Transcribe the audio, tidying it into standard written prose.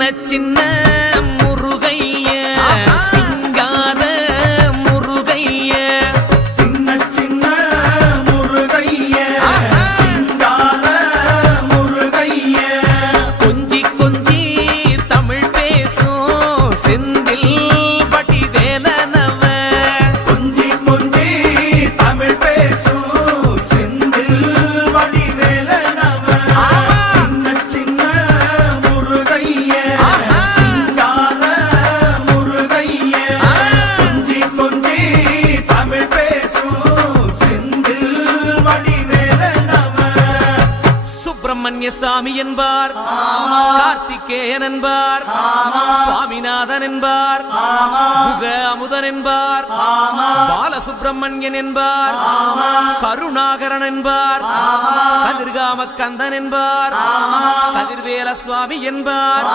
சின்ன முருகைய சிங்கார முருகைய சின்ன முருகைய சிங்கார முருகைய கொஞ்சி கொஞ்சி தமிழ் பேசும் செந்தில் வடிவேலனவ கொஞ்சி கொஞ்சி தமிழ் பேசும் செந்தில் வடிவேலனவ சின்ன முருகைய சிங்கார முருகைய கொஞ்சி கொஞ்சி தமிழ் பேசும் செந்தில் வடிவேலனவ சுப்பிரமணிய சாமி என்பார், கார்த்திகேயன் என்பார், சுவாமிநாதன் என்பார், முக அமுதன் என்பார், பாலசுப்பிரமணியன் என்பார், கருணாகரன் என்பார், கதிர்காம கந்தன் என்பார், கதிர்வேல சுவாமி என்பார்.